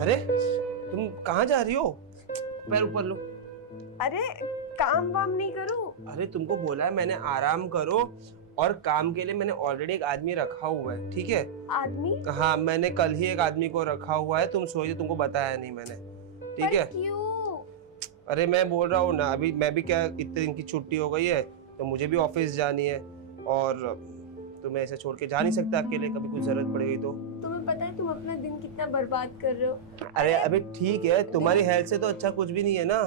अरे तुम कहाँ जा रही हो? पैर ऊपर लो। अरे काम वाम नहीं करूं? अरे तुमको बोला है मैंने आराम करो, और काम के लिए मैंने ऑलरेडी एक आदमी रखा हुआ है, ठीक है? आदमी? हाँ, मैंने कल ही एक आदमी को रखा हुआ है, तुम सोची तुमको बताया नहीं मैंने, ठीक है? क्यों? अरे मैं बोल रहा हूँ ना, अभी मैं भी क्या, इतने दिन की छुट्टी हो गई है तो मुझे भी ऑफिस जानी है, और तुम्हें ऐसे छोड़ के जा नहीं सकता अकेले, कभी कुछ जरूरत पड़ेगी तो। तुम्हें पता है तुम अपना दिन कितना बर्बाद कर रहे हो? अरे अभी ठीक है, तुम्हारी हेल्थ से तो अच्छा कुछ भी नहीं है ना।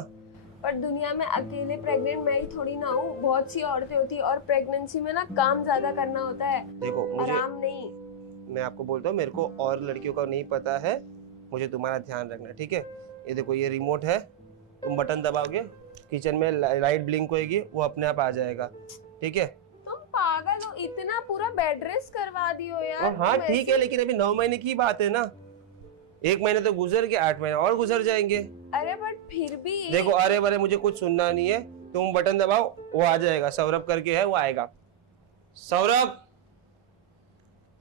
पर दुनिया में अकेले प्रेग्नेंट मैं ही थोड़ी ना हूँ, बहुत सी औरतें होती है, और प्रेगनेंसी में ना काम ज्यादा करना होता है, देखो मुझे, आराम नहीं। मैं आपको बोलता हूँ, मेरे को और लड़कियों का नहीं पता है, मुझे तुम्हारा ध्यान रखना है, ठीक है? ये देखो, ये रिमोट है, तुम बटन दबाओगे, किचन में लाइट ब्लिंक होएगी, वो अपने आप आ जाएगा, ठीक है? तुम पागल हो, इतना पूरा बेड रेस्ट करवा दियो यार। हाँ ठीक है, लेकिन अभी 9 महीने की बात है ना, 1 महीने तो गुजर गए, 8 महीने और गुजर जाएंगे। अरे बट फिर भी देखो, अरे बरे मुझे कुछ सुनना नहीं है, तुम बटन दबाओ, वो आ जाएगा, सौरभ करके है, वो आएगा। सौरभ,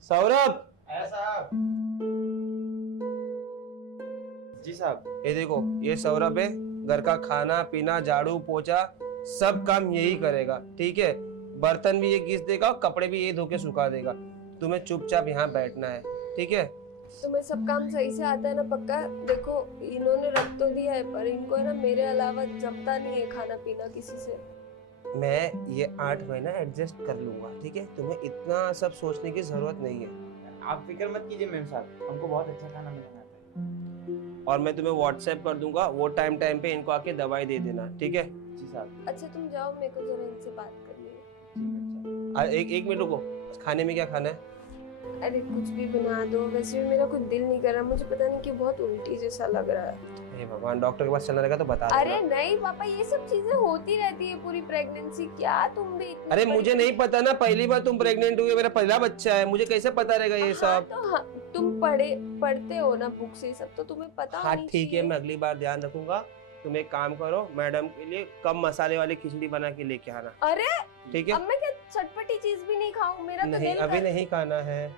सौरभ। साहब। जी साहब। ये देखो, ये सौरभ है, घर का खाना पीना झाड़ू पोछा सब काम यही करेगा, ठीक है? बर्तन भी ये घिस देगा, कपड़े भी ये धो के सुखा देगा, तुम्हें चुपचाप यहाँ बैठना है, ठीक है? तुम्हें सब काम सही से आता है ना पक्का? देखो इन्होंने रख तो दिया है, पर इनको है ना मेरे अलावा जमता नहीं है खाना पीना किसी से। मैं ये 8 महीना एडजस्ट कर लूंगा, ठीक है? तुम्हें इतना सब सोचने की जरूरत नहीं है। आप फिक्र मत कीजिए मेम साहब, हमको बहुत अच्छा खाना बनाना आता है। और मैं तुम्हें व्हाट्सएप कर दूंगा, वो टाइम टाइम पे इनको आके दवाई दे देना, ठीक है? जी साहब। अच्छा तुम जाओ, मेरे को जरा इनसे बात करनी है। ठीक है। एक मिनट रुको, खाने में क्या खाना है? अरे कुछ भी बना दो, वैसे भी मेरा कुछ दिल नहीं कर रहा, मुझे पता नहीं क्यों बहुत उल्टी जैसा लग रहा है। हे भगवान, डॉक्टर के पास चलना रहेगा तो बता अरे देना। नहीं पापा, ये सब चीजें होती रहती है पूरी प्रेगनेंसी, क्या तुम भी इतनी अरे मुझे नहीं पता ना, पहली बार तुम प्रेग्नेंट हुई, मेरा पहला बच्चा है, मुझे कैसे पता रहेगा ये सब? तो हाँ, तुम पढ़ते हो ना बुक से सब, तो तुम्हें पता हाँ होनी ठीक है, चाहिए। मैं अगली बार ध्यान रखूंगा। तुम एक काम करो, मैडम के लिए कम मसाले वाली खिचड़ी बना के लेके आना, अरे ठीक है? अब मैं क्या चटपटी चीज भी नहीं खाऊं? मेरा तो नहीं, दिल अभी कर... नहीं खाना है। ओ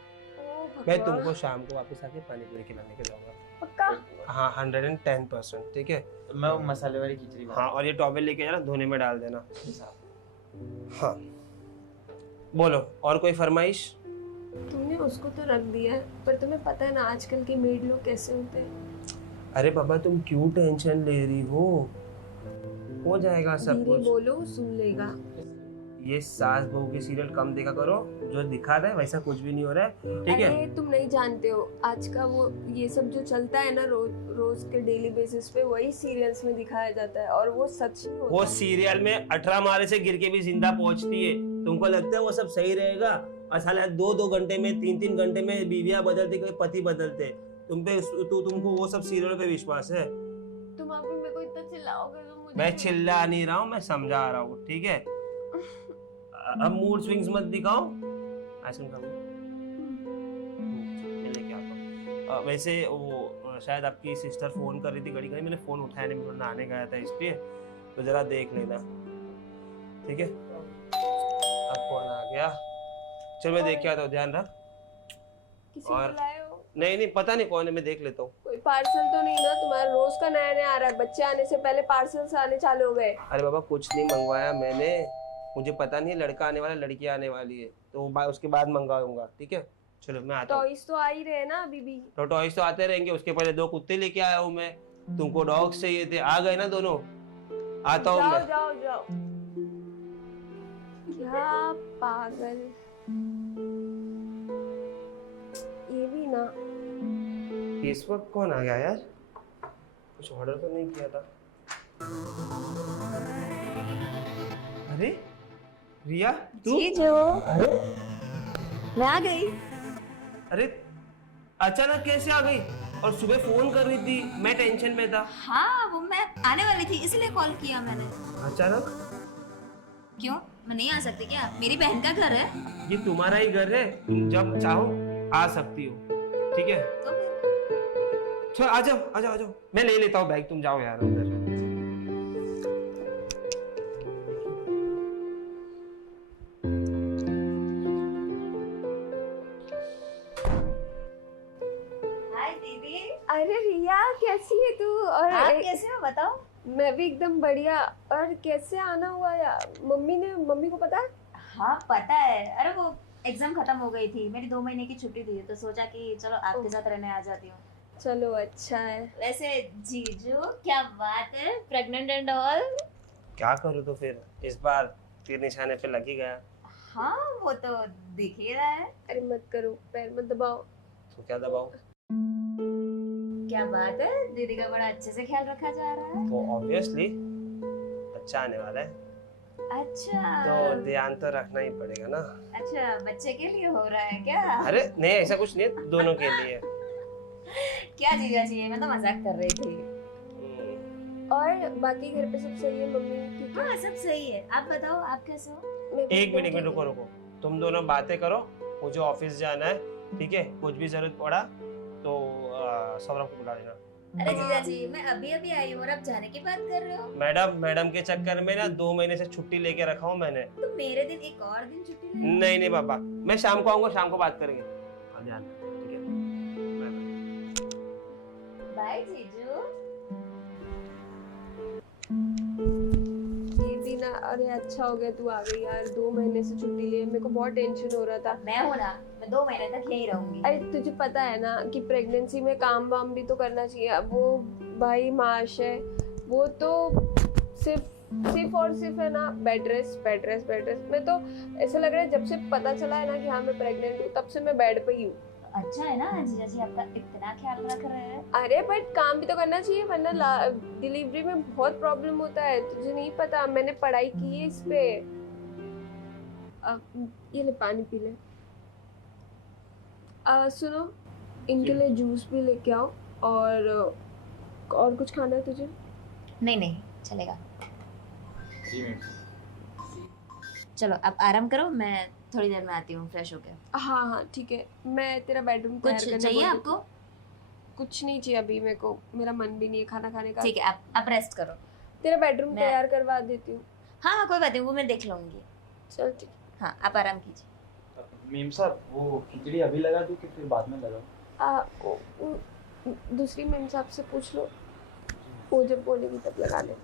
मैं भगवान। तुमको शाम को वापस आके पानी पूरी खिलाने के जाऊंगा। पक्का? हाँ 110%, ठीक है? तो मैं वो मसाले वाली खिचड़ी हाँ, और ये टॉवेल लेके जाना, धोने में डाल देना। जी साहब। हाँ बोलो, और कोई फरमाइश? तुमने उसको तो रख दिया है, पर तुम्हें पता है ना आजकल के मेड लोग कैसे होते हैं। अरे बाबा, तुम क्यों टेंशन ले रही हो जाएगा सब धीरे कुछ। बोलो, सुन लेगा। ये सास बहू के सीरियल कम देखा करो, जो दिखा रहा है वैसा कुछ भी नहीं हो रहा है, ठीक है? अरे तुम नहीं जानते हो, आज का वो ये सब जो चलता है ना रोज के डेली बेसिस पे, वही सीरियल्स में दिखाया जाता है, और वो सच नहीं होता। वो सीरियल में 18 मारे से गिर के भी जिंदा पहुंचती है, तुमको लगता है वो सब सही रहेगा? और साला 2-2 घंटे में, 3-3 घंटे में बीवियां बदलते, कोई पति बदलते। तुमको वो सब सीरियल पे विश्वास है? तुम अभी मेरे को इतना चिल्लाओगे तो मुझे... मैं चिल्ला नहीं रहा हूँ, मैं समझा रहा हूँ, ठीक है? अब मूड स्विंग्स मत दिखाओ। आइसक्रीम खाओ, मैं लेके आता हूँ। वैसे वो शायद आपकी सिस्टर फोन कर रही थी घड़ी घड़ी, मैंने फोन उठाया नहीं, मैं नहाने गया था इसलिए, तो जरा देख लेना, ठीक है? अब फोन आ गया, चल मैं देख के आता हूँ, ध्यान रख। किसी और- को लाए हो? नहीं पता नहीं कौन है, मैं देख लेता हूँ। कोई पार्सल तो नहीं ना? तुम्हारा रोज का नया नया आ रहा है, बच्चे आने से पहले पार्सल्स आने चालू हो गए। अरे बाबा, कुछ नहीं मंगवाया मैंने, मुझे पता नहीं लड़का आने वाला लड़की आने वाली है, तो उसके बाद मंगवाऊंगा, ठीक है? चलो मैं आता हूँ। टॉयज तो आ ही रहे ना अभी भी। तो टॉयज तो आते रहेंगे, उसके पहले 2 कुत्ते लेके आया हूँ मैं, तुमको डॉग्स चाहिए थे, आ गए ना दोनों, आता हूँ जाओ मैं। जाओ जाओ। क्या पागल, ये भी ना। इस वक्त कौन आ गया यार? कुछ ऑर्डर तो नहीं किया था। अरे रिया, तू? जी जो अरे मैं आ गई। अरे अचानक कैसे आ गई? और सुबह फोन कर रही थी, मैं टेंशन में था। हाँ वो मैं आने वाली थी इसलिए कॉल किया मैंने। अचानक? क्यों, मैं नहीं आ सकती क्या? मेरी बहन का घर है। ये तुम्हारा ही घर है, तुम जब चाहो आ सकती हो, ठीक है? तो फिर चल आ जाओ, मैं ले लेता हूँ बैग, तुम जाओ यार अंदर। अरे रिया कैसी है तू? और आप कैसे हो बताओ? मैं भी एकदम बढ़िया। और कैसे आना हुआ यार? मम्मी को पता है? हाँ पता है। अरे वो एग्जाम खत्म हो गई थी, मेरी 2 महीने की छुट्टी थी तो सोचा कि चलो आपके साथ रहने आ जाती हूँ। चलो अच्छा है। वैसे जीजू क्या बात है, प्रेग्नेंट एंड ऑल? क्या करूँ तो फिर इस बार तीर निशाने पे लग ही गया। हाँ वो तो दिख ही रहा है। अरे मत करो, पैर मत दबाओ। तो क्या दबाऊं? क्या बात है, दीदी का बड़ा अच्छे से ख्याल रखा जा रहा है। तो ऑब्वियसली बच्चा आने वाला है अच्छा तो ध्यान तो रखना ही पड़ेगा ना। अच्छा, बच्चे के लिए हो रहा है क्या? अरे नहीं, ऐसा कुछ नहीं है, दोनों के लिए। क्या जीजा जी, मैं तो मजाक कर रही थी। और बाकी घर पे सब सही है? मम्मी ठीक है? हाँ सब सही है, आप बताओ आप कैसे हो? मैं भी एक एकदम मिनट ठीक रुको हूँ। रुको, तुम दोनों बातें करो, मुझे ऑफिस जाना है, ठीक है? कुछ भी जरूरत पड़ा तो सौरभ को बुला लेना। अरे जीजा जी, मैं अभी अभी आई हूँ और आप जाने की बात कर रहे हो? मैडम के चक्कर में ना 2 महीने से छुट्टी लेके रखा हूँ मैंने। तो मेरे दिन एक और दिन छुट्टी ले। नहीं पापा, मैं शाम को आऊंगा, शाम को बात करेंगे। अब ध्यान रखना, ठीक है? बाय जीजू। ये भी ना, अरे अच्छा हो गया तू आ गई यार। 2 महीने से छुट्टी लिए, मेरे को बहुत टेंशन हो रहा था। मैं हूँ ना, मैं 2 महीने तक यही रहूंगी। अरे तुझे पता है ना कि प्रेगनेंसी में काम वाम भी तो करना चाहिए। अब वो भाई माश है, वो तो सिर्फ और सिर्फ है ना बेड रेस्ट। मैं तो ऐसा लग रहा है जब से पता चला है ना कि हाँ मैं प्रेग्नेंट हूँ, तब से मैं बेड पे ही हूँ। अच्छा है ना जीजा जी, आपका इतना ख्याल रख रहे हैं। अरे बट काम भी तो करना चाहिए, वरना डिलीवरी में बहुत प्रॉब्लम होता है। तुझे नहीं पता, मैंने पढ़ाई की है इस पे। ये ले पानी पी ले। सुनो, इनके लिए जूस भी लेके आओ। और कुछ खाना है तुझे? नहीं चलेगा। जी मैम। चलो आप आराम करो, मैं थोड़ी देर में आती हूँ फ्रेश होके। हाँ ठीक है। मैं तेरा बेडरूम तैयार कुछ करने चाहिए बोल आपको? देती- कुछ नहीं चाहिए अभी मेरे को, मेरा मन भी नहीं है खाना खाने का। ठीक है, आप रेस्ट करो। तेरा बेडरूम मैं- तैयार करवा देती हूँ। हाँ कोई बात नहीं, वो मैं देख लूंगी। चल ठीक। हाँ आप आराम कीजिए। मेम साहब, वो खिचड़ी अभी लगा दूं कि फिर बाद में लगाऊं? दूसरी मैम साहब से पूछ लो, वो जब बोलेगी तब लगा ले।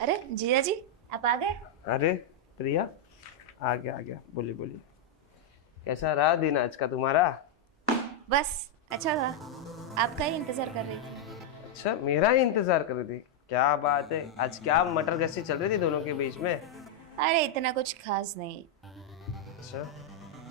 अरे जीजा जी आप आ गए? अरे प्रिया, आ गया, बोलिए। कैसा रहा दिन आज का तुम्हारा? बस अच्छा था, आपका ही इंतजार कर रही थी। अच्छा, मेरा ही इंतजार कर रही थी? क्या बात है, आज क्या मटर गश्ती चल रही थी दोनों के बीच में? अरे इतना कुछ खास नहीं। अच्छा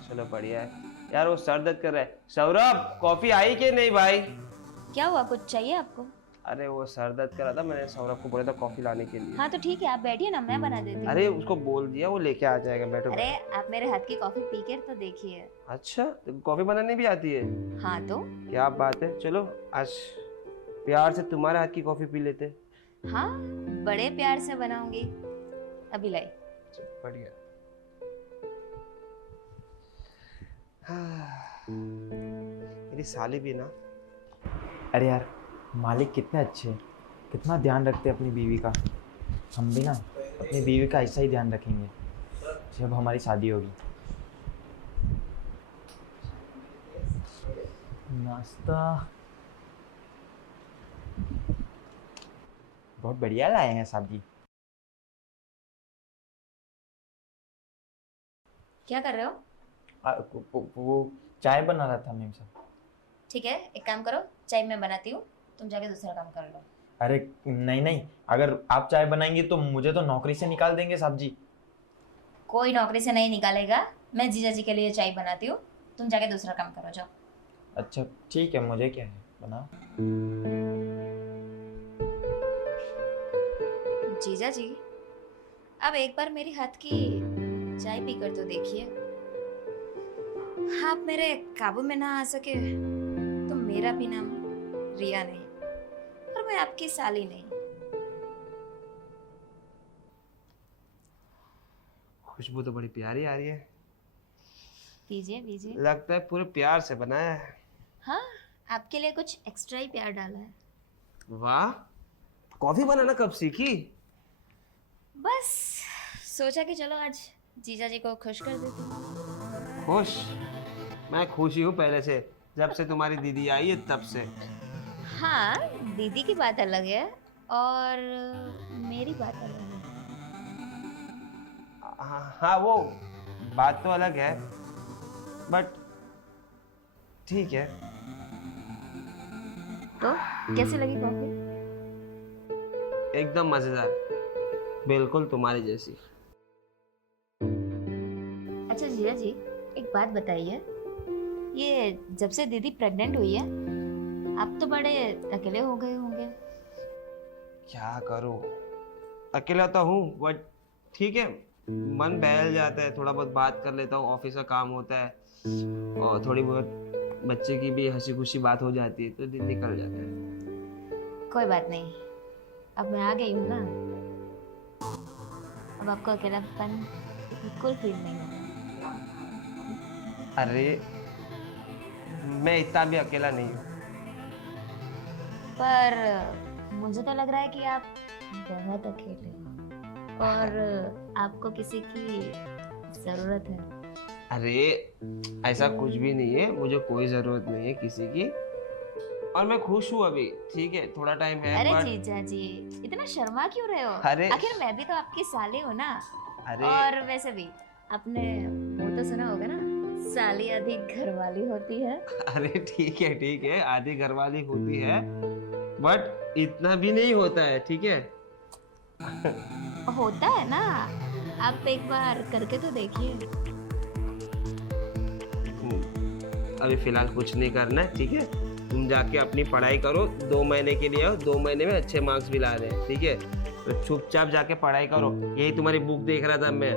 चलो बढ़िया है यार। वो सर दर्द कर रहा है। सौरभ, कॉफी आई कि नहीं भाई? क्या हुआ, कुछ चाहिए आपको? अरे वो सर दर्द कर रहा था, मैंने सौरभ को बोला था कॉफी लाने के लिए। हाँ तो ठीक है, आप बैठिए ना, मैं बना देती हूँ। अरे उसको बोल दिया, वो लेके आ जाएगा, बैठो। अरे आप मेरे हाथ की कॉफी पी के तो देखिए। अच्छा, तो कॉफी बनाने भी आती है? हाँ तो क्या बात है, चलो आज प्यार से तुम्हारे हाथ की कॉफी पी लेते। हाँ, बड़े प्यार से बनाऊंगी। अभी लाई। बढ़िया। मेरी साली भी ना। अरे यार, मालिक कितने अच्छे हैं, कितना ध्यान रखते हैं अपनी बीवी का। हम भी ना अपनी बीवी का ऐसा ही ध्यान रखेंगे जब हमारी शादी होगी। नाश्ता बहुत बढ़िया लाए हैं साहब जी। क्या कर रहे हो? वो चाय बना रहा था मेम साहब। ठीक है, एक काम करो, चाय मैं बनाती हूँ, तुम जाके दूसरा काम कर लो। अरे नहीं, अगर आप चाय बनाएंगे तो मुझे तो नौकरी से निकाल देंगे साहब जी। कोई नौकरी से नहीं निकालेगा, मैं जीजा जी के लिए चाय बनाती हूँ, तुम जाके दूसरा काम करो, जाओ। अच्छा ठीक है, मुझे क्या है, बना। जीजा जी, अब एक बार मेरी हाथ की चाय पीकर तो देखिए। आप मेरे काबू में ना आ सके तो मेरा भी नाम रिया नहीं, और मैं आपकी साली नहीं। खुशबू तो बड़ी प्यारी आ रही है। पीजिए पीजिए। लगता है पूरे प्यार से बनाया है। हाँ, आपके लिए कुछ एक्स्ट्रा ही प्यार डाला है। वाह, कॉफी बनाना कब सीखी? बस सोचा कि चलो आज जीजा जी को खुश कर देती हूँ। खुश? मैं खुश ही हूँ पहले से, जब से तुम्हारी दीदी आई है तब से। हाँ, दीदी की बात अलग है और मेरी बात अलग है। हाँ वो बात तो अलग है, बट ठीक है। तो कैसी लगी कॉफी? एकदम मजेदार, बिल्कुल तुम्हारी जैसी। अच्छा जीजा जी, एक बात बताइए, ये जब से दीदी प्रेग्नेंट हुई है आप तो बड़े अकेले हो गए होंगे। क्या करूं, अकेला तो हूँ, बट ठीक है, मन बहल जाता है, थोड़ा बहुत बात कर लेता हूँ, ऑफिस का काम होता है और थोड़ी बहुत बच्चे की भी हंसी खुशी बात हो जाती है तो दिन निकल जाता है। कोई बात नहीं, अब मैं आ गई हूँ ना, अब आपको अकेलापन बिल्कुल फील नहीं होगा। अरे मैं इतना भी अकेला नहीं हूँ। पर मुझे तो लग रहा है कि आप बहुत अकेले हो और आपको किसी की जरूरत है। अरे ऐसा कुछ भी नहीं है, मुझे कोई जरूरत नहीं है किसी की, और मैं खुश हूँ अभी, ठीक है, थोड़ा टाइम है। अरे but... जीजा जी, इतना शर्मा क्यों रहे हो? अरे आखिर मैं भी तो आपकी साली हूँ ना। अरे और वैसे भी आपने वो तो सुना होगा ना, साली आधी घरवाली होती है। अरे ठीक है, आधी घरवाली होती है, बट इतना भी नहीं होता है, ठीक है। होता है ना, आप एक बार करके तो देखिए। अभी फिलहाल कुछ नहीं करना है, ठीक है, तुम जाके अपनी पढ़ाई करो, 2 महीने के लिए आओ, 2 महीने में अच्छे मार्क्स भी ला रहे हैं, ठीक है, तो चुपचाप जाके पढ़ाई करो। यही तुम्हारी बुक देख रहा था मैं।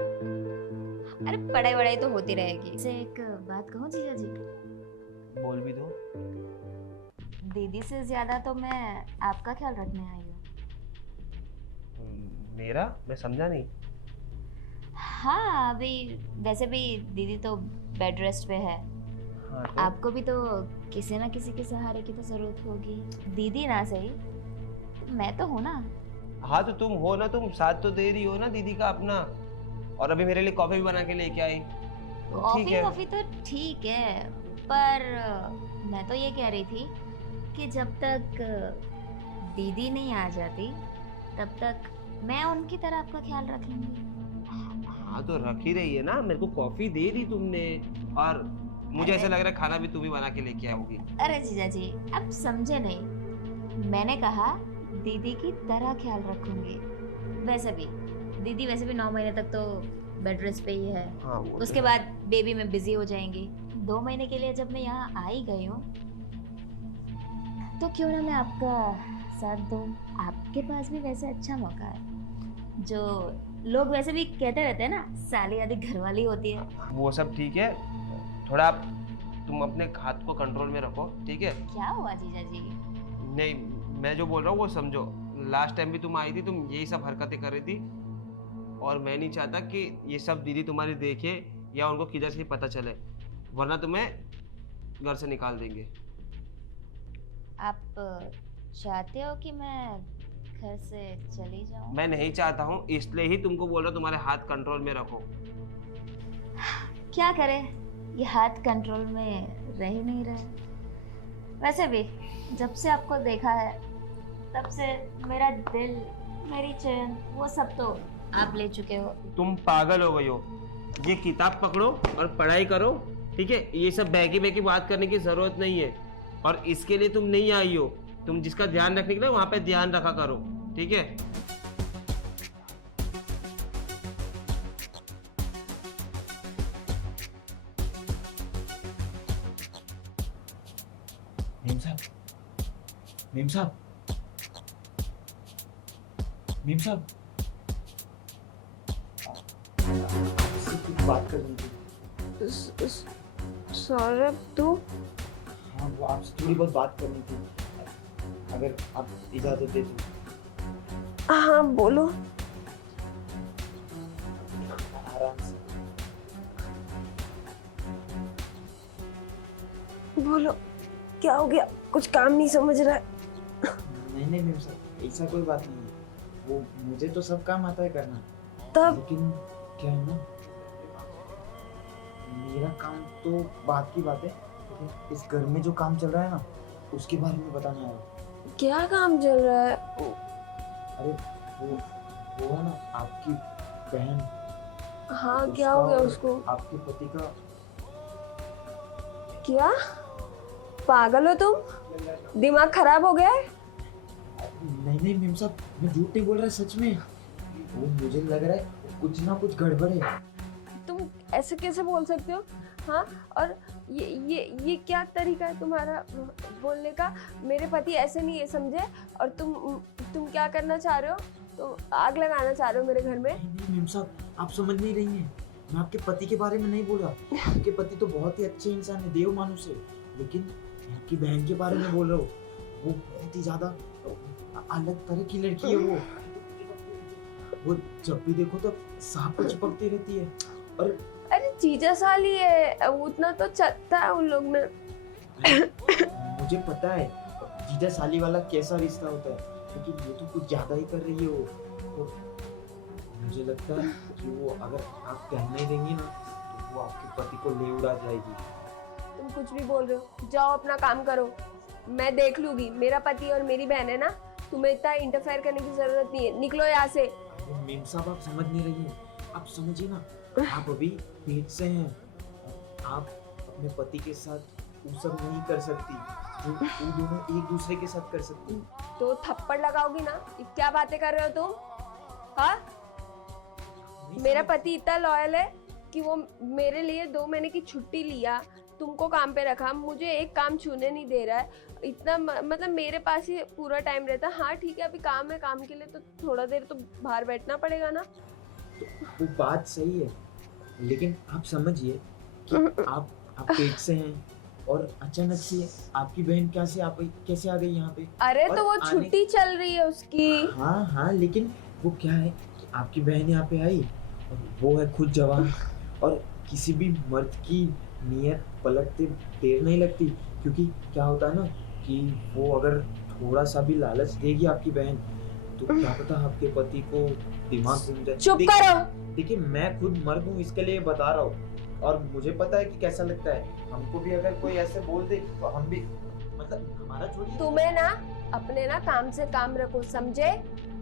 अरे पढ़ाई वढ़ाई तो होती रहेगी। से एक बात कहूँ जीजा जी, बोल भी दो। दीदी से ज्यादा तो मैं आपका ख्याल रखने आई हूँ। मेरा? मैं समझा नहीं। हाँ, अभी वैसे भी दीदी तो बेड रेस्ट पे है। हाँ, तो? आपको भी तो किसी ना किसी के सहारे की तो जरूरत होगी। दीदी ना सही, मैं तो हूँ ना। हाँ तो तुम हो ना, तुम साथ तो दे रही हो ना दीदी का अपना, और अभी मेरे लिए कॉफी भी बना के लेके आई। कॉफी तो ठीक है, पर मैं तो ये कह रही थी कि जब तक दीदी नहीं आ जाती तब तक मैं उनकी तरह आपका ख्याल रखूंगी। हाँ तो रख ही रही है ना, मेरे को कॉफी दे दी तुमने, और मुझे ऐसा लग रहा है खाना भी तुम ही बना के लेके आओगी। अरे जीजा जी, आप समझे नहीं, मैंने कहा दीदी की तरह ख्याल रखूंगी। वैसे भी दीदी 9 महीने तक तो बेड रेस्ट पे ही है। हाँ, उसके बाद बेबी में बिजी हो जाएंगी। 2 महीने के लिए जब मैं यहाँ आ ही गई हूँ तो क्यों ना मैं आपका साथ दूँ। आपके पास भी वैसे अच्छा मौका है, जो लोग वैसे भी कहते रहते हैं ना, साली आधी घरवाली होती है। वो सब ठीक है, थोड़ा तुम अपने हाथ को कंट्रोल में रखो, ठीक है। क्या हुआ जीजा जी? नहीं, मैं जो बोल रहा हूँ वो समझो। लास्ट टाइम भी तुम आई थी, तुम यही सब हरकतें कर रही थी, और मैं नहीं चाहता कि ये सब दीदी तुम्हारी देखे या उनको किधर से पता चले, वरना तुम्हें घर से निकाल देंगे। आप चाहते हो कि मैं घर से चली जाऊं? मैं नहीं चाहता हूँ, इसलिए ही तुमको बोल रहा हूँ तुम्हारे हाथ कंट्रोल में रखो। क्या करें, ये हाथ कंट्रोल में रह ही नहीं रहे। वैसे भी जब से आपको देखा है तब से मेरा दिल, मेरी चैन, वो सब तो आप ले चुके हो। तुम पागल हो गई हो। ये किताब पकड़ो और पढ़ाई करो, ठीक है, ये सब बहकी बहकी बात करने की जरूरत नहीं है, और इसके लिए तुम नहीं आई हो। तुम जिसका ध्यान रखने के लिए वहां पे ध्यान रखा करो, ठीक है। मीम साहब, मीम साहब, मीम साहब, बात करनी थी। सौरभ तू? हाँ, वो आपसे थोड़ी बहुत बात करनी थी, अगर आप इजाजत दे तो। हाँ बोलो। आराम से बोलो, क्या हो गया? कुछ काम नहीं समझ रहा है। नहीं, नहीं मैम साहब, ऐसा कोई बात नहीं है। वो मुझे तो सब काम आता है करना, तब लेकिन क्या है ना, मेरा काम तो बात की बात है, लेकिन इस घर में जो काम चल रहा है ना, उसके बारे में बताना है। क्या काम चल रहा है? अरे वो है ना आपकी बहन, हाँ, क्या हो गया और उसको? आपके पति का। क्या पागल हो तुम? दिमाग खराब हो गया है? नहीं नहीं मैम साहब, मैं झूठ नहीं बोल रहा, सच में। वो मुझे लग रहा है कुछ ना कुछ गड़बड़ है। तुम ऐसे कैसे बोल सकते हो? हाँ, और ये क्या तरीका है तुम्हारा बोलने का? मेरे पति ऐसे नहीं है, समझे? और तुम क्या करना चाह रहे हो? तुम आग लगाना चाह रहे हो मेरे घर में? नहीं नहीं मैम साहब, आप समझ नहीं रही हैं। मैं आपके पति के बारे में नहीं बोल रहा। आपके पति तो बहुत ही अच्छे इंसान है, देव मानुष है, लेकिन मैं आपकी बहन के बारे में बोल रहा हूँ। वो बहुत ही ज्यादा अलग तरह की लड़की है। वो जब भी देखो तो सांप को चिपकती रहती है। और अरे जीजा साली है, उतना तो चलता है उन लोग में। मुझे पता है जीजा साली वाला कैसा रिश्ता होता है, लेकिन ये तो कुछ ज्यादा ही कर रही है वो। तो मुझे लगता है कि वो अगर आप कहना ही देंगी ना, तो वो आपके पति को ले उड़ा जाएगी। तुम कुछ भी बोल रहे हो, जाओ अपना काम करो, मैं देख लूंगी। मेरा पति और मेरी बहन है ना, तुम्हें इतना इंटरफेयर करने की जरूरत नहीं है। निकलो यहाँ से। मेम साहब आप समझ नहीं रही हैं, आप समझिए ना, आप अभी पेट से हैं। आप अपने पति के साथ वो सब नहीं कर सकती जो वो दोनों एक दूसरे के साथ कर सकती। तो थप्पड़ लगाओगी ना? ये क्या बातें कर रहे हो तुम? हाँ, मेरा पति इतना लॉयल है कि वो मेरे लिए 2 महीने की छुट्टी लिया, तुमको काम पे रखा, मुझे एक काम छूने नहीं दे रहा है। इतना मतलब मेरे पास ही पूरा टाइम रहता है। हाँ ठीक है, अभी काम है, काम के लिए तो थोड़ा देर तो बाहर बैठना पड़ेगा ना। वो बात सही है, लेकिन आप समझिए कि आप पेट से हैं और अचानक से आपकी बहन कैसे आ गई यहाँ पे। अरे और तो वो छुट्टी चल रही है उसकी। हाँ हाँ, लेकिन वो क्या है कि आपकी बहन यहाँ पे आई और वो है खुद जवान, और किसी भी मर्द की नियत पलटते देर नहीं लगती। क्योंकि क्या होता है ना कि वो अगर थोड़ा सा भी लालच देगी आपकी बहन, तो क्या पता आपके पति को दिमाग घूम जाए। चुप करो। देखिए मैं खुद मर्द हूँ, इसके लिए बता रहा हूँ, और मुझे पता है कि कैसा लगता है। हमको भी अगर कोई ऐसे बोल दे तो हम भी, मतलब हमारा छोड़िए। तुम्हें ना अपने ना काम से काम रखो, समझे?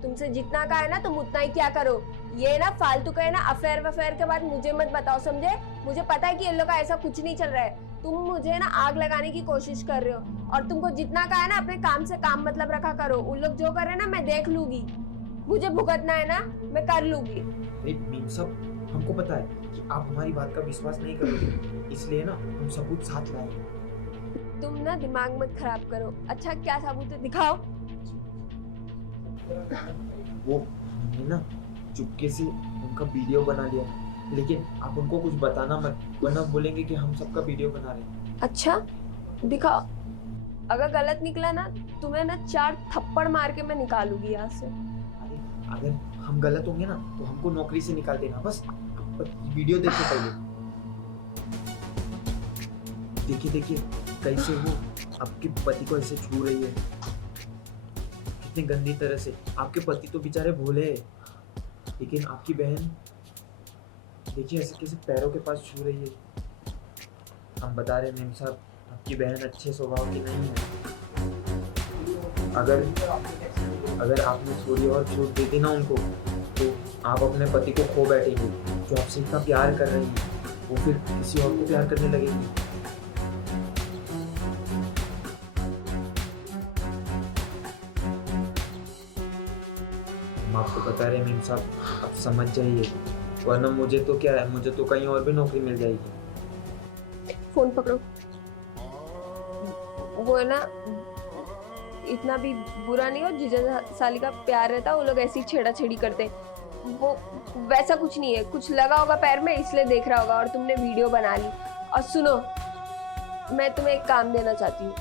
तुमसे जितना कहा है ना तुम उतना ही क्या करो। ये ना फालतू का है ना अफेयर वफेयर के बाद मुझे मत बताओ, समझे? मुझे पता है कि इन लोग का ऐसा कुछ नहीं चल रहा है। तुम मुझे ना आग लगाने की कोशिश कर रहे हो, और तुमको जितना कहा है ना अपने काम से काम मतलब रखा करो। उन लोग जो कर रहे हैं ना मैं देख लूंगी, मुझे भुगतना है ना मैं कर लूंगी। मीम साहब हमको पता है कि आप हमारी बात का विश्वास नहीं करोगे, इसलिए ना हम सबूत साथ लाए। तुम ना दिमाग मत खराब करो। अच्छा क्या सबूत है, दिखाओ। वो हमने ना चुपके से उनका वीडियो बना लिया, लेकिन आप उनको कुछ बताना मत, वरना बोलेंगे कि हम सबका वीडियो बना रहे हैं। अच्छा दिखाओ। अगर गलत निकला ना तुम्हें ना 4 थप्पड़ मार के मैं निकालूंगी यहाँ से। अरे अगर हम गलत होंगे ना तो हमको नौकरी से निकाल देना, बस वीडियो देखो पहले। देखिए कैसे वो आपके पति को ऐसे छू रही है, कितनी गंदी तरह से। आपके पति तो बेचारे भोले हैं, लेकिन आपकी बहन देखिए ऐसे कैसे पैरों के पास छू रही है। हम बता रहे मेम साहब, आपकी बहन अच्छे स्वभाव की नहीं है। अगर आपने थोड़ी और छूट दे दी ना उनको, तो आप अपने पति को खो बैठेंगे। जो आपसे इतना प्यार कर रही है, वो फिर किसी और को प्यार करने लगेगी। हम आपको बता रहे हैं मेम साहब, आप समझ जाइए, वरना मुझे तो क्या है, मुझे तो कहीं और भी नौकरी मिल जाएगी। फोन पकड़ो। वो है ना इतना भी बुरा नहीं हो, जीजा साली का प्यार रहता, वो लोग ऐसी छेड़ा छेड़ी करते। वो वैसा कुछ नहीं है, कुछ लगा होगा पैर में इसलिए देख रहा होगा, और तुमने वीडियो बना ली। और सुनो, मैं तुम्हें एक काम देना चाहती हूँ।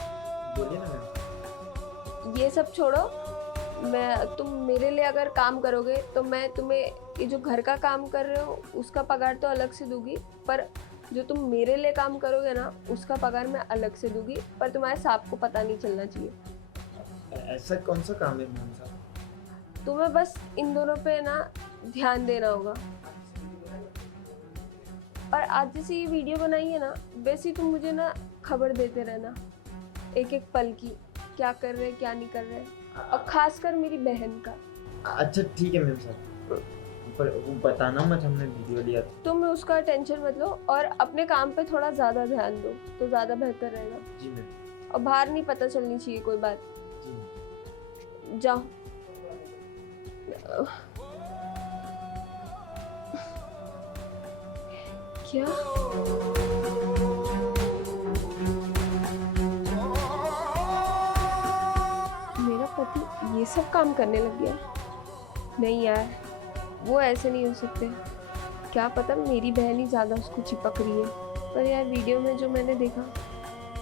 बोलिए ना मैम। ये सब छोड़ो, तुम मेरे लिए अगर काम करोगे तो मैं तुम्हें ये जो घर का काम कर रहे हो उसका पगार तो अलग से दूंगी, पर जो तुम मेरे लिए काम करोगे ना उसका पगार मैं अलग से दूंगी, पर तुम्हारे सांप को पता नहीं चलना चाहिए। ऐसा कौन सा काम है मैम साहब? तुम्हें बस इन दोनों पे ना ध्यान देना होगा। और आज जैसे ये वीडियो बनाई है ना, वैसे ही तुम मुझे ना खबर देते रहना एक एक पल की, क्या कर रहे क्या नहीं कर रहे, और खासकर मेरी बहन का। अच्छा ठीक है मैम साहब, पर वो बताना मत हमने वीडियो लिया था। तुम उसका टेंशन मत लो और अपने काम पे थोड़ा ज़्यादा ध्यान दो तो ज़्यादा बेहतर रहेगा। जी मैम। और बाहर नहीं पता चलनी चाहिए कोई बात। जी मैम। जाओ। क्या? मेरा पति ये सब काम करने लग गया? नहीं यार, वो ऐसे नहीं हो सकते। क्या पता मेरी बहन ही ज़्यादा उसको चिपक रही है। पर यार वीडियो में जो मैंने देखा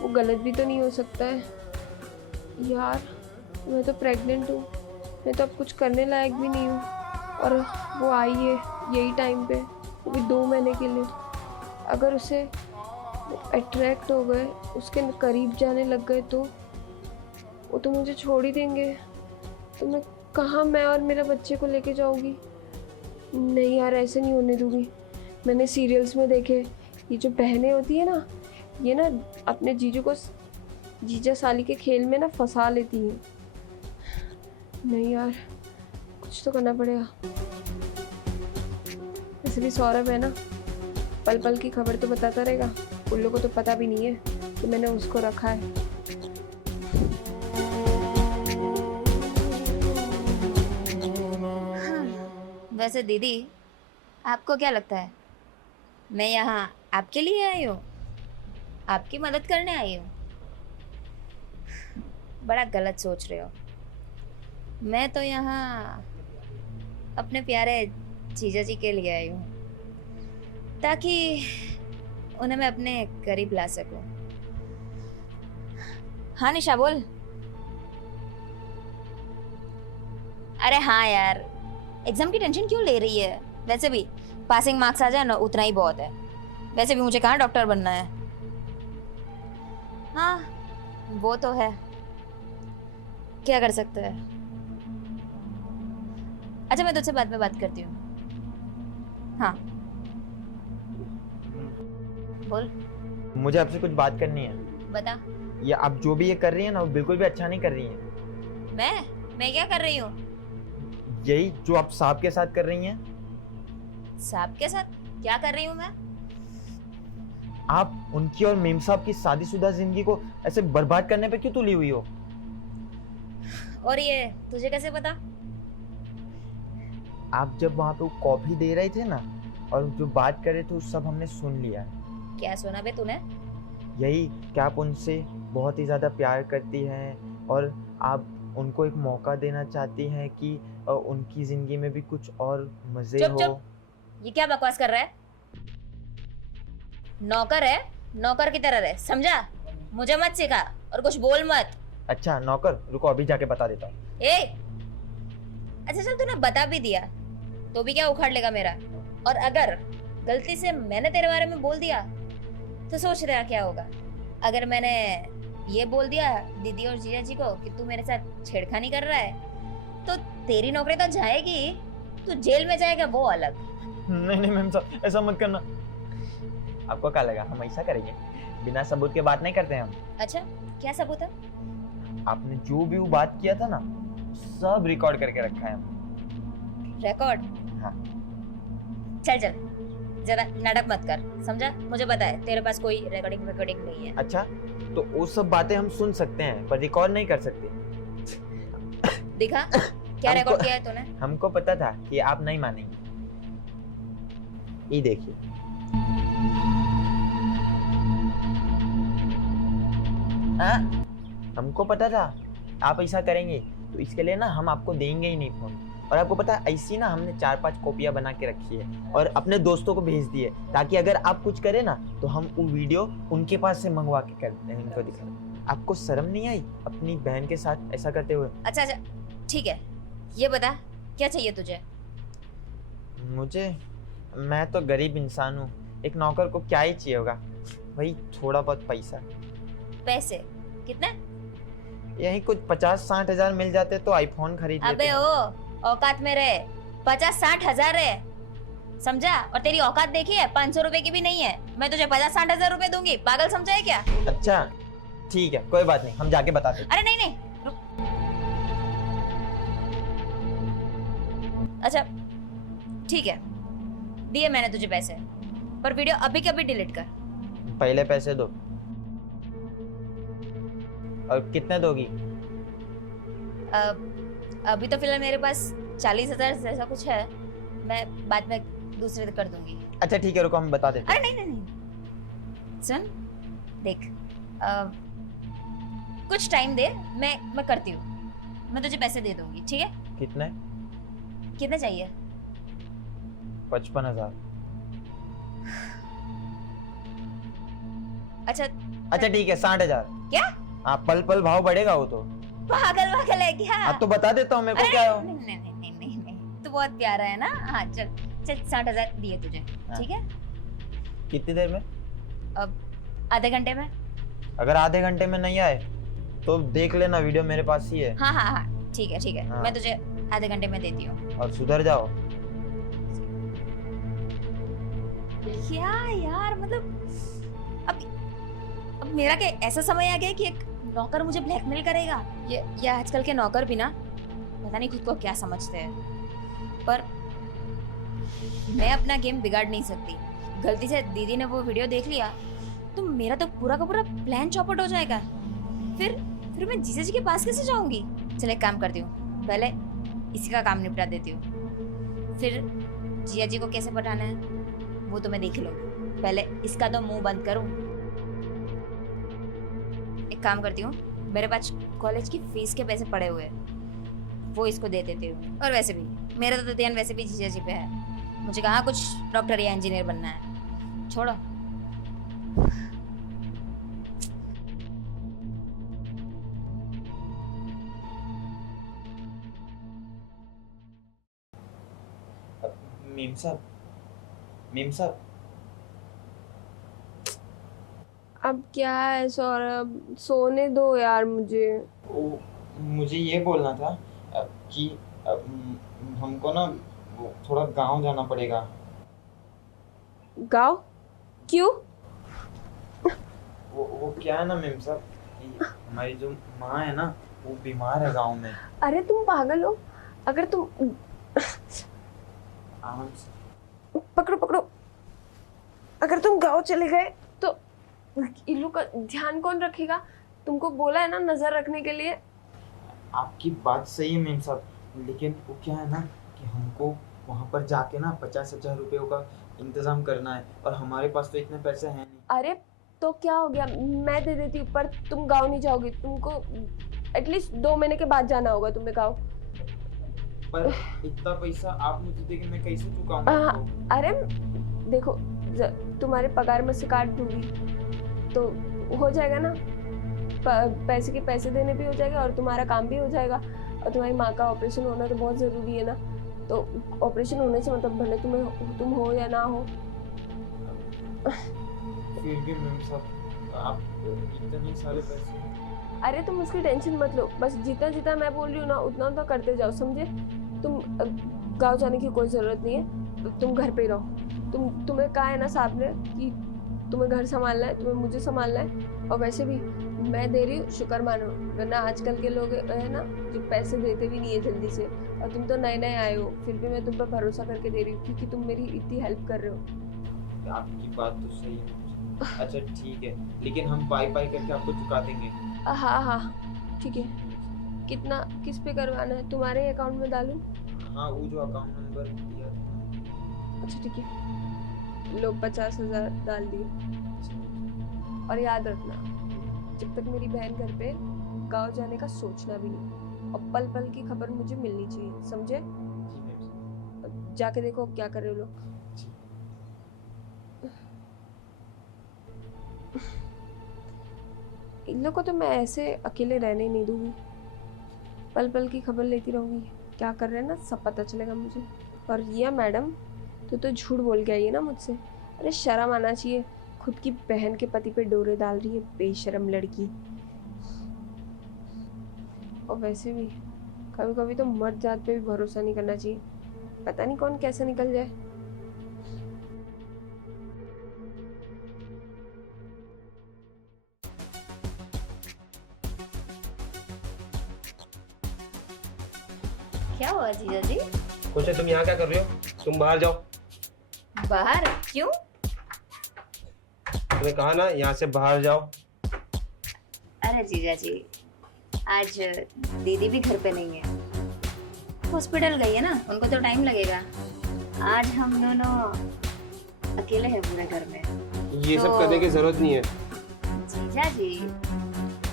वो गलत भी तो नहीं हो सकता है यार। मैं तो प्रेग्नेंट हूँ, मैं तो अब कुछ करने लायक भी नहीं हूँ, और वो आई है यही टाइम पे, वो भी 2 महीने के लिए। अगर उसे अट्रैक्ट हो गए, उसके करीब जाने लग गए तो वो तो मुझे छोड़ ही देंगे। तो मैं कहाँ मैं और मेरा बच्चे को लेके जाऊँगी? नहीं यार, ऐसे नहीं होने दूँगी। मैंने सीरियल्स में देखे, ये जो बहनें होती है ना, ये ना अपने जीजू को जीजा साली के खेल में ना फंसा लेती हैं। नहीं यार, कुछ तो करना पड़ेगा। वैसे भी सौरभ है ना, पल पल की खबर तो बताता रहेगा। उन लोगों को तो पता भी नहीं है कि मैंने उसको रखा है। वैसे दीदी, आपको क्या लगता है मैं यहाँ आपके लिए आई हूँ, आपकी मदद करने आई हूँ? बड़ा गलत सोच रहे हो। मैं तो यहाँ अपने प्यारे जीजा जी के लिए आई हूँ, ताकि उन्हें मैं अपने करीब ला सकूं। हाँ निशा बोल। अरे हाँ यार, एग्जाम की टेंशन क्यों ले रही है? वैसे भी पासिंग मार्क्स आ जाए ना, उतना ही बहुत है। वैसे भी मुझे कहाँ डॉक्टर बनना है। हाँ वो तो है, क्या कर सकते हैं। अच्छा मैं तुझसे बाद में बात करती हूँ। हाँ बोल। मुझे आपसे कुछ बात करनी है। बता। ये आप जो भी ये कर रही है ना, वो बिल्कुल भी अच्छा नहीं कर रही है। मैं क्या कर रही हूँ? यही जो आप सांप के साथ कर रही हैं। सांप के साथ क्या कर रही हूँ मैं? आप उनकी और मेम साहब की शादीशुदा जिंदगी को ऐसे बर्बाद करने पे क्यों तुली हुई हो? और ये तुझे कैसे पता? आप जब वहां पे वो कॉफी दे रहे थे ना, और जो बात कर रहे थे, वो सब हमने सुन लिया है। क्या सुना बे तूने? यही कि आप उनसे बहुत ही ज़्यादा प्यार करती हैं और आप उनको एक मौका देना चाहती हैं कि उनकी ज़िंदगी में भी कुछ और मज़े चुप हो। चुप, ये क्या बकवास कर रहा है? नौकर है, नौकर की तरह रहे, समझा? मुझे मत सिखा और कुछ बोल मत। अच्छा नौकर, रुको अभी जाके बता देता हूँ। ए, अच्छा चल तूने बता भी दिया तो भी क्या उखाड़ लेगा मेरा? और अगर गलती से मैंने तेरे बारे में बोल दिया तो सोच रहा क्या होगा? अगर मैंने ये बोल दिया दीदी और जीजा जी को कि तू मेरे साथ छेड़खानी कर रहा है, तो तेरी नौकरी तो जाएगी, तू जेल में जाएगा, वो अलग। नहीं मैम साहब, ऐसा मत करना। आपको क्या लगा हम ऐसा करेंगे? बिना सबूत के बात नहीं करते हम। अच्छा क्या सबूत है? आपने जो भी वो बात किया था ना, सब रिकॉर्ड करके रखा है हमने। रिकॉर्ड? हाँ। चल चल, ज्यादा नाटक मत कर, समझा? मुझे पता है तेरे पास कोई रिकॉर्डिंग नहीं है। अच्छा, तो वो सब बातें हम सुन सकते हैं पर रिकॉर्ड नहीं कर सकते। दिखा क्या रिकॉर्ड किया है तूने? हमको पता था कि आप नहीं मानेंगे। ये देखिए। हमको पता था आप ऐसा करेंगे, तो इसके लिए ना हम आपको देंगे ही नहीं फोन। और आपको पता है, ऐसी ना हमने 4-5 कॉपियां बना के रखी है और अपने दोस्तों को भेज दी है, ताकि अगर आप कुछ करें ना तो हम वो वीडियो उनके पास से मंगवा के करते हैं, उनको दिखा। आपको शर्म नहीं आई अपनी बहन के साथ ऐसा करते हुए? अच्छा ठीक है, ये बता क्या चाहिए तुझे? मुझे, मैं तो गरीब इंसान हूँ, एक नौकर को क्या ही चाहिए होगा, वही थोड़ा बहुत पैसा। पैसे कितने? यही कुछ 50-60 हजार मिल जाते तो आईफोन खरीद अबे लेते। ओ औकात में रहे, 50-60 हजार है, समझा? और तेरी औकात देखी है, 500 रुपए की भी नहीं है। मैं तुझे 50-60 हजार रुपए दूंगी, पागल समझा है क्या? अच्छा ठीक है, कोई बात नहीं, हम जाके बताते। अरे नहीं नहीं रुक। अच्छा ठीक है, दिए मैंने तुझे पैसे, पर वीडियो अभी के अभी डिलीट कर। पहले पैसे दो। और कितने दोगी? अभी तो फिलहाल मेरे पास 40,000 जैसा कुछ है, मैं बाद में दूसरे कर दूंगी। अच्छा ठीक है, रुको हम बता देते। अरे नहीं नहीं नहीं, सुन देख, कुछ टाइम दे, मैं करती हूँ, मैं तुझे पैसे दे दूंगी, ठीक है? कितने? कितने चाहिए? 55,000। अच्छा ठीक है, 60,000। क्या? हाँ, पल पल भाव बढ़ेगा वो तो। पागल वागल है क्या? हाँ तो बता देता हूँ, मेरे को अरे क्या हो। नहीं नहीं नहीं नहीं नहीं नहीं, तू बहुत प्यारा है ना। हाँ चल चल, 60,000 दिए तुझे, हाँ। ठीक है? कितनी देर में? अब आधे घंटे में। अगर आधे घंटे में नहीं आए तो देख लेना, वीडियो मेरे पास ही है। हाँ हाँ हाँ ठीक है, हाँ। मैं तुझे आधे घंटे में देती हूँ। और सुधर जाओ। क्या यार, मतलब अब मेरा क्या ऐसा समय आ गया कि एक नौकर मुझे ब्लैकमेल करेगा? ये आजकल के नौकर भी ना पता नहीं खुद को क्या समझते हैं, पर मैं अपना गेम बिगाड़ नहीं सकती। गलती से दीदी ने वो वीडियो देख लिया तो मेरा तो पूरा का पूरा प्लान चौपट हो जाएगा। फिर मैं जीजा जी के पास कैसे जाऊंगी? चल एक काम करती हूँ, पहले इसी का काम निपटा देती हूँ, फिर जिया जी को कैसे पटाना है वो तो मैं देख लूंगी। पहले इसका तो मुंह बंद करूं। एक काम करती हूँ, मेरे पास कॉलेज की फीस के पैसे पड़े हुए हैं, वो इसको दे देती हूँ। और वैसे भी मेरा तो ध्यान वैसे भी जीजा जी पे है, मुझे कहाँ कुछ डॉक्टर या इंजीनियर बनना है। छोड़ो। मीम साहब अब क्या है सौरभ, सोने दो यार मुझे। मुझे ये बोलना था कि हमको ना थोड़ा गांव जाना पड़ेगा। गाँव? क्यों? वो क्या है ना मीम साहब कि हमारी जो माँ है ना वो बीमार है गांव में। अरे तुम पागल हो? अगर तुम आराम से। पकड़ो, अगर तुम गाँव चले गए तो इल्लू का ध्यान कौन रखेगा? तुमको बोला है ना नजर रखने के लिए। आपकी बात सही है मीम साहब, लेकिन वो क्या है ना कि हमको वहाँ पर जाके ना 50,000 रुपयों का इंतजाम करना है और हमारे पास तो इतने पैसे हैं नहीं। अरे तो क्या हो गया, मैं दे देती हूँ, पर तुम गाँव नहीं जाओगी। तुमको एटलीस्ट 2 महीने के बाद जाना होगा तुम्हें गाँव। पर इतना पैसा आप मुझे देंगे, मैं कैसे चुकाऊंगा आपको? अरे देखो, तुम्हारे पगार में से काट दूंगी तो हो जाएगा ना, पैसे के पैसे देने भी हो जाएगा और तुम्हारा काम भी हो जाएगा। और तुम्हारी माँ का ऑपरेशन होना तो बहुत ज़रूरी है ना, तो ऑपरेशन होने से मतलब भले तुम हो या ना हो। फिर भी मैम साहब आप इतने सारे पैसे। अरे तुम उसकी टेंशन मत लो, बस जितना जितना मैं बोल रही हूँ ना उतना उतना करते जाओ, समझे? तुम गाँव जाने की कोई ज़रूरत नहीं है, तुम घर पे रहो। तुम्हें कहा है ना साहब ने कि तुम्हें घर संभालना है, तुम्हें मुझे संभालना है। और वैसे भी मैं दे रही हूँ, शुक्र मानो, वरना आजकल के लोग है ना जो पैसे देते भी नहीं है जल्दी से। और तुम तो नए आए हो, फिर भी मैं तुम पर भरोसा करके दे रही हूँ क्योंकि तुम मेरी इतनी हेल्प कर रहे हो। आपकी बात तो सही है। अच्छा ठीक है, लेकिन हम पाई करके आपको चुका देंगे। हाँ ठीक है। कितना किस पे करवाना है, तुम्हारे अकाउंट में डालूं? हाँ, वो जो अकाउंट नंबर दिया था। अच्छा ठीक है, लो 50,000 डाल दिए। और याद रखना, जब तक मेरी बहन घर पे, गांव जाने का सोचना भी नहीं। और पल पल की खबर मुझे मिलनी चाहिए, समझे? जाके देखो क्या कर रहे हो लोग। इन लोग को तो मैं ऐसे अकेले रहने ही नहीं दूंगी, पल पल की खबर लेती रहूंगी। क्या कर रहे हैं ना सब पता चलेगा मुझे। और रिया मैडम तो झूठ बोल के आई है ना मुझसे। अरे शर्म आना चाहिए, खुद की बहन के पति पे डोरे डाल रही है, बेशरम लड़की। और वैसे भी कभी कभी तो मर्द जात पे भी भरोसा नहीं करना चाहिए, पता नहीं कौन कैसे निकल जाए। क्या हुआ जीजा जी? कुछ नहीं, तुम यहाँ क्या कर रहे हो? तुम बाहर जाओ। बाहर क्यों? तुमने कहा ना यहाँ से बाहर जाओ। अरे जीजा जी, आज दीदी भी घर पे नहीं है, हॉस्पिटल गई है ना, उनको तो टाइम लगेगा। आज हम दोनों अकेले हैं पूरे घर में। ये सब करने की जरूरत नहीं है। जीजा जी,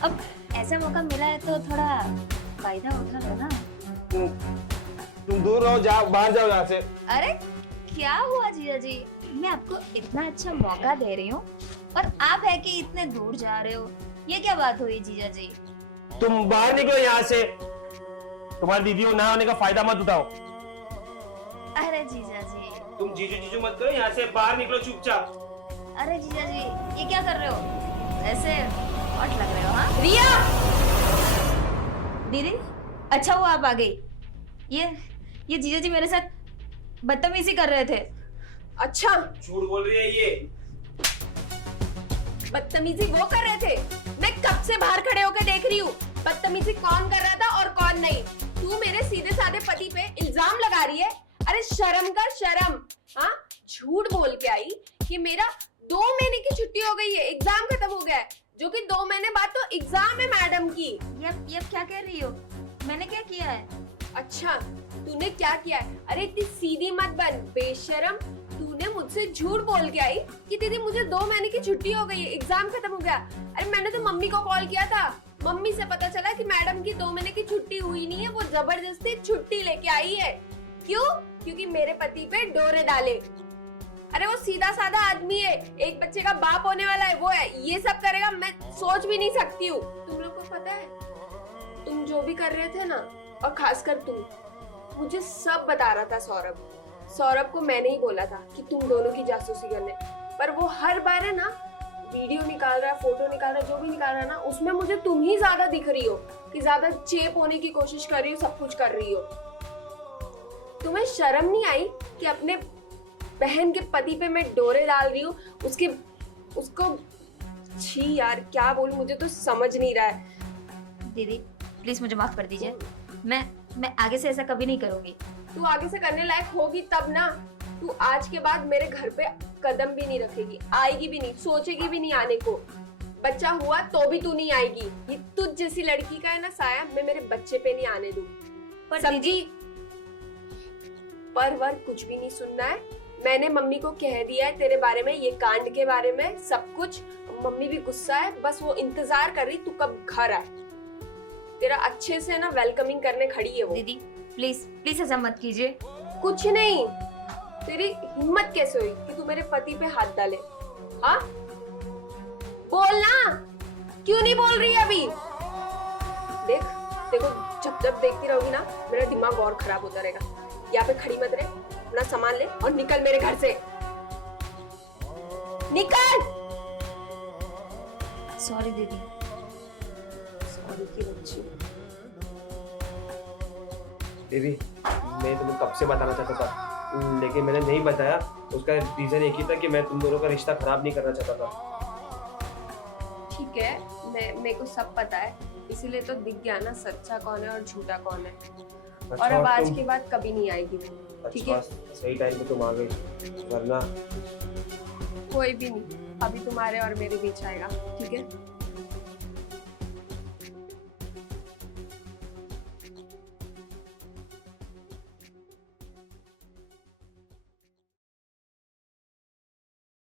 अब ऐसा मौका मिला है तो थोड़ा फायदा उठा लो ना। तुम दूर रहो, जाओ बाहर जाओ यहाँ से। अरे क्या हुआ जीजा जी, मैं आपको इतना अच्छा मौका दे रही हूँ और आप है कि इतने दूर जा रहे हो, ये क्या बात हुई जीजा जी? तुम बाहर निकलो यहाँ से। तुम्हारी दीदी ना आने का फायदा मत उठाओ। अरे जीजा जी, तुम जीजू जीजू मत करो, यहाँ से बाहर निकलो चुपचाप। अरे जीजा जी, ये क्या कर रहे हो? ऐसे हॉट लग रहे हो। हाँ रिया, दीदी, अच्छा हुआ आप आ गई। ये जीजा जी मेरे साथ बदतमीजी कर रहे थे। अच्छा झूठ बोल रही है ये। बदतमीजी वो कर रहे थे, मैं कब से बाहर खड़े होकर देख रही हूँ। बदतमीजी कौन कर रहा था और कौन नहीं। तू मेरे सीधे साधे पति पे इल्जाम लगा रही है। अरे शर्म कर शर्म। हाँ, झूठ बोल के आई कि मेरा 2 महीने की छुट्टी हो गई है, एग्जाम खत्म हो गया है, जो कि 2 महीने बाद तो एग्जाम है मैडम की। ये क्या कह रही हो? मैंने क्या किया है? अच्छा, तूने क्या किया है? अरे इतनी सीधी मत बन बेशरम। तूने मुझसे झूठ बोल के आई कि दीदी मुझे 2 महीने की छुट्टी हो गई है, एग्जाम खत्म हो गया। अरे मैंने तो मम्मी को कॉल किया था, मम्मी से पता चला कि मैडम की 2 महीने की छुट्टी हुई नहीं है, वो जबरदस्ती छुट्टी लेके आई है। क्यों? क्योंकि मेरे पति पे डोरे डाले। अरे वो सीधा साधा आदमी है, एक बच्चे का बाप होने वाला है, वो है ये सब करेगा, मैं सोच भी नहीं सकती हूँ। तुम लोग को पता है, तुम जो भी कर रहे थे ना, और खासकर तुम, मुझे सब बता रहा था सौरभ। सौरभ को मैंने ही बोला था कि तुम दोनों की जासूसी करने, पर वो हर बार है ना वीडियो निकाल रहा है, फोटो निकाल रहा है, जो भी निकाल रहा है ना, उसमें मुझे तुम ही ज्यादा दिख रही हो, कि ज्यादा चेप होने की कोशिश कर रही हो, सब कुछ कर रही हो। तुम्हें शर्म नहीं आई कि अपने बहन के पति पे मैं डोरे डाल रही हूँ, उसको छी यार क्या बोलूं, मुझे तो समझ नहीं रहा है। दीदी प्लीज मुझे माफ कर दीजिए, मैं आगे से ऐसा कभी नहीं करूंगी। तू आगे से करने लायक होगी तब ना। तू आज के बाद मेरे घर पे कदम भी नहीं रखेगी, आएगी भी नहीं, सोचेगी भी नहीं आने को। बच्चा हुआ तो भी तू नहीं आएगी। ये तुझ जैसी लड़की का है ना साया, मैं मेरे बच्चे पे नहीं आने दूंगी। पर समझी? पर वर कुछ भी नहीं सुनना है। मैंने मम्मी को कह दिया है तेरे बारे में, ये कांड के बारे में सब कुछ। मम्मी भी गुस्सा है, बस वो इंतजार कर रही तू कब घर आए। तेरा अच्छे से ना वेलकमिंग करने खड़ी है वो। दीदी प्लीज ऐसा मत कीजिए। कुछ नहीं, तेरी हिम्मत कैसे हुई कि तू मेरे पति पे हाथ डाले? हाँ बोल ना, क्यों नहीं बोल रही अभी? देखो जब जब देखती रहोगी ना, मेरा दिमाग और खराब होता रहेगा। यहाँ पे खड़ी मत रहे, अपना सामान ले और निकल मेरे घर से, निकल। सॉरी दीदी। सॉरी की बच्ची। दीदी मैं तुम्हें कब से बताना चाहता था, लेकिन मैंने नहीं बताया। उसका रीजन एक ही था कि मैं तुम दोनों का रिश्ता खराब नहीं करना चाहता था। ठीक है, मेरे को सब पता है, इसीलिए तो दिख गया ना सच्चा कौन है और झूठा कौन है। अच्छा, और अब आज तुम- के बाद कभी नहीं आएगी। ठीक है, अच्छा, सही टाइम पे तुम आ गई, वरना कोई भी नहीं अभी तुम्हारे और मेरे बीच आएगा। ठीक है।